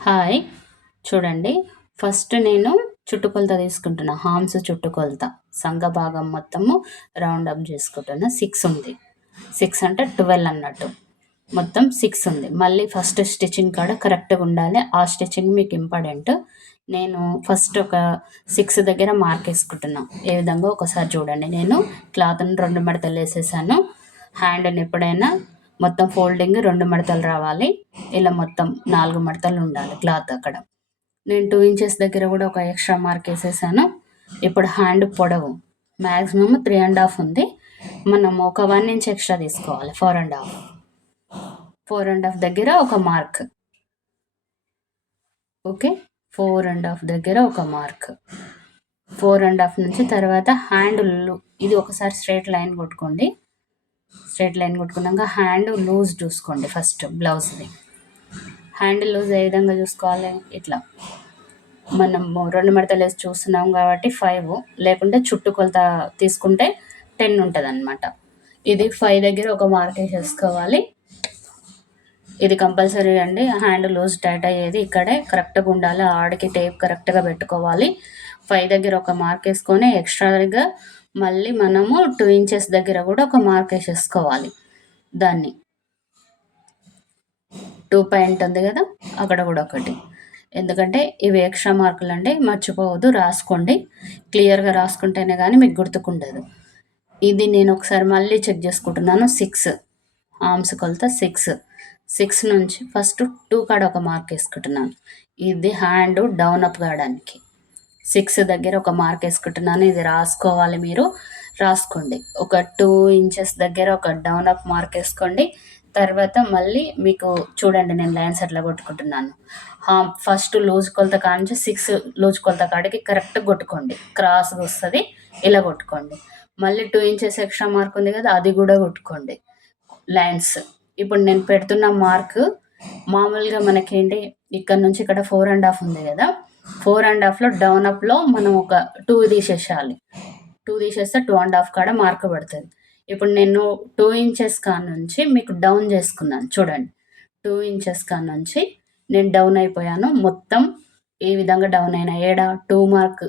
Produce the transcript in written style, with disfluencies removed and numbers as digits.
Hi! చూడండి. First నేను చుట్టుకొలత తీసుకుంటున్నా. హామ్స్ చుట్టుకొలత. సంఘ భాగం మొత్తము రౌండ్ అప్ చేసుకుంటున్నా. 6 ఉంది. 6 అంటే 12 అన్నట్టు. మొత్తం 6 ఉంది. మళ్ళీ ఫస్ట్ స్టిచ్చింగ్ కాడ కరెక్ట్‌గా ఉండాలి. ఆ స్టిచ్చింగ్ మీకు ఇంపార్టెంట్. నేను ఫస్ట్ ఒక 6 దగ్గర మార్కేసుకుంటున్నా. ఏ విధంగా ఒకసారి చూడండి. నేను క్లాత్‌ని 2 మడతలేసేసాను. హ్యాండ్‌ని ఎప్పుడైనా మొత్తం ఫోల్డింగ్ 2 మడతలు రావాలి. ఇలా మొత్తం 4 మడతలు ఉండాలి క్లాత్ అక్కడ. నేను 2 ఇంచెస్ దగ్గర కూడా ఒక ఎక్స్ట్రా మార్కేసేసాను. ఇప్పుడు హ్యాండ్ పొడవు మాక్సిమం 3 ½ ఉంది. మనం ఒక 1 ఇంచ్ ఎక్స్ట్రా తీసుకోవాలి. 4 ½ 4 ½ దగ్గర ఒక మార్క్. ఓకే. 4 ½ దగ్గర ఒక మార్క్. 4 ½ నుంచి తర్వాత హ్యాండ్ ఇది ఒకసారి స్ట్రెయిట్ లైన్ కొట్టుకోండి. స్ట్రెయిట్ లైన్ కొట్టుకున్నాక హ్యాండ్ లూజ్ చూసుకోండి ఫస్ట్ బ్లౌజ్‌ది. హ్యాండ్ లూజ్ ఏ విధంగా చూసుకోవాలి? ఇట్లా. మనము 2 మడతలేసి చూస్తున్నాం కాబట్టి 5, లేకుంటే చుట్టుకొలత తీసుకుంటే 10 ఉంటదనమాట. ఇది 5 దగ్గర ఒక మార్కేసేసుకోవాలి. ఇది కంపల్సరీ అండి. హ్యాండ్ లూజ్ టైట్ అయ్యేది ఇక్కడే కరెక్ట్‌గా ఉండాలి. ఆడికి టేప్ కరెక్ట్‌గా పెట్టుకోవాలి. 5 దగ్గర ఒక మార్కేసుకొని ఎక్స్ట్రాగా మళ్ళీ మనము 2 ఇంచెస్ దగ్గర కూడా ఒక మార్కేసేసుకోవాలి దాన్ని. 2 పాయింట్ ఉంది కదా! అక్కడ కూడా ఒకటి. ఎందుకంటే ఇవి ఎక్స్ట్రా మార్కులండి. మర్చిపోవద్దు, రాసుకోండి. క్లియర్‌గా రాసుకుంటేనే గానీ మీకు గుర్తుకుండదు. ఇది నేను ఒకసారి మళ్ళీ చెక్ చేసుకుంటున్నాను. 6 ఆర్మ్స్ కొలత 6. 6 నుంచి ఫస్ట్ 2 కాడ ఒక మార్క్ ఏసుకుంటున్నాను. ఇది హ్యాండ్ డౌన్ అప్ కావడానికి. 6 దగ్గర ఒక మార్క్ ఏసుకుంటున్నాను. ఇది రాసుకోవాలి మీరు. రాసుకోండి. ఒక 2 ఇంచెస్ దగ్గర ఒక డౌన్ అప్ మార్క్ ఏసుకోండి. తర్వాత మళ్ళీ మీకు చూడండి, నేను లైన్స్ ఎట్లా కొట్టుకుంటున్నాను. ఫస్ట్ లూజ్ కొలత కానుంచి 6 లూజ్ కొలత కాడికి కరెక్ట్‌గా కొట్టుకోండి. క్రాస్‌గా వస్తది. ఇలా కొట్టుకోండి. మళ్ళీ 2 ఇంచెస్ ఎక్స్ట్రా మార్క్ ఉంది కదా! అది కూడా కొట్టుకోండి. లైన్స్. ఇప్పుడు నేను పెడుతున్న మార్క్ మామూలుగా మనకేంటి ఇక్కడ నుంచి ఇక్కడ 4 ½ ఉంది కదా! 4 ½ డౌన్ అప్‌లో మనం ఒక 2 తీసేసేయాలి. 2 తీసేస్తే 2 ½ కాడ మార్క్ పడతది. ఇప్పుడు నేను 2 ఇంచెస్ కానుంచి మీకు డౌన్ చేసుకున్నాను చూడండి. 2 ఇంచెస్ కానుంచి నేను డౌన్ అయిపోయాను. మొత్తం ఈ విధంగా డౌన్ అయినా. 2 మార్క్